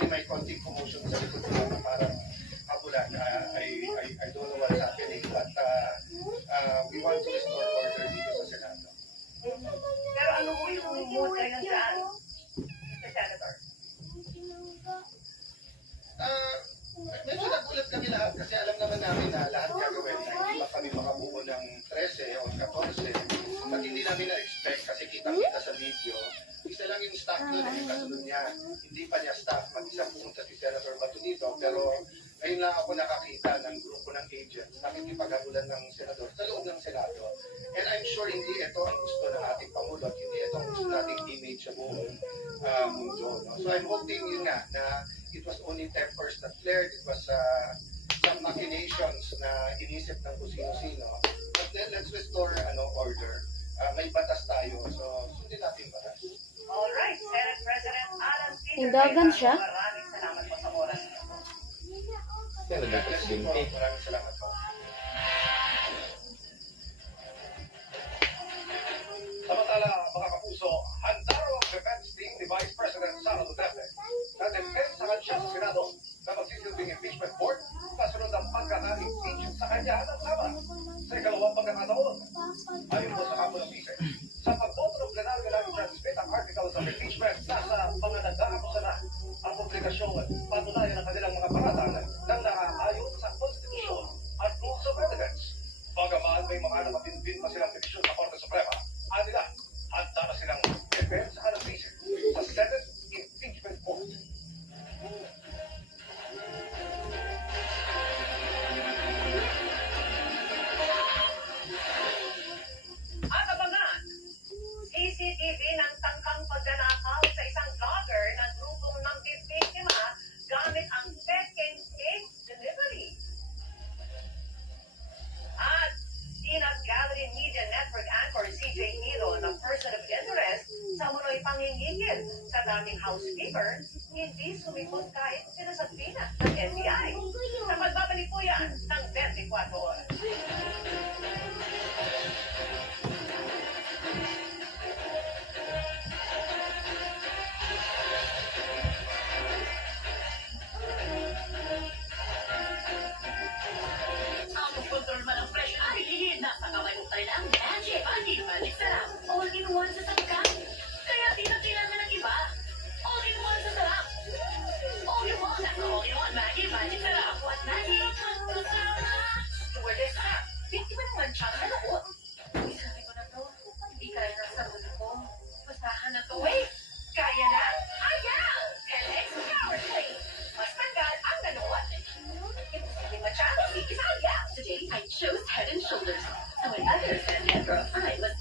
actually may konting commotion sa likod ko na parang kabulan. I don't know what's happening, but we want to restore order dito sa Senado. Pero ano po yung mood ngayon dyan, Mr. Senator? Medyo nagulat kami lahat kasi alam naman namin na lahat gagawin na hindi pa kami makabuo ng 13 o 14 at hindi namin na-expect kasi kitang-kita sa video. Isa lang yung staff nun, yung kasunod niya. Hindi pa niya staff. Mag-isang pumunta si Senator Bato dito. Pero ngayon lang ako nakakita ng grupo ng agents na nakikipaghabulan ng senador sa loob ng Senado. And I'm sure hindi ito ang gusto ng ating Pangulo at hindi ito ang gusto nating image sa buong mundo. No? So I'm hoping yun nga na it was only tempers that flared. It was some machinations na inisip ng kung sino-sino. But then let's restore order. May batas tayo. So sundin natin batas. Alright, Senate President Alan Peter Tindagan siya? Maraming salamat po sa oras niyo. Pero dapat binti. Maraming salamat po. Samantala, mga kapuso, handa raw ang defense team ni Vice President Sara Duterte na depensahan siya sa Senado na magsisilbing impeachment court kasunod ang pagkaka-impeach sa kanya ng Kamara sa ikalawang pagkakataon. Ayon po sa Kampo ng Bise, sa pagboto ng plenaryo na i-transmit ang articles of impeachment, nasa mga nag-aakusa na ang publikasyon patunayan ang kanilang mga paratang ng nakaayon sa konstitusyon at rules of evidence. Bagaman may mga nakapinpin pa silang petisyon sa Korte Suprema, nila, handa na silang depensahan ng Bise sa Senate Impeachment Court. At abangan, CCTV ng tangkang pagnanakaw sa isang vlogger na grupong ng bibiktima gamit ang peking cake delivery. At Peanut Gallery Media Network anchor CJ Hilo na person of interest sa munoy pangingigil sa daming housekeeper, hindi sumipot kahit sinasabina ng NBI. Sa pagbabalik po yan ng 24 oras. Ang kontrol man ang presyo ng bilihin, nasa kamay mo tayo ng Magic Magic Sarap. All-in-one sa sangkap. Kaya di na kailangan ng iba. All-in-one sa sarap. All-in-one at all-in-one Magic Sarap. What Magic? Stewardess sarap. Biktima ng manchang na noon. Sabi ko na to, hindi kaya ng sarod ko. Basahan na to. Wait! Kaya na? Ayaw! LX Power Play. Mas tanggal ang nanood. Imposible machado, ikisaya. Today, I chose Head and Shoulders. So when others said Deborah, I was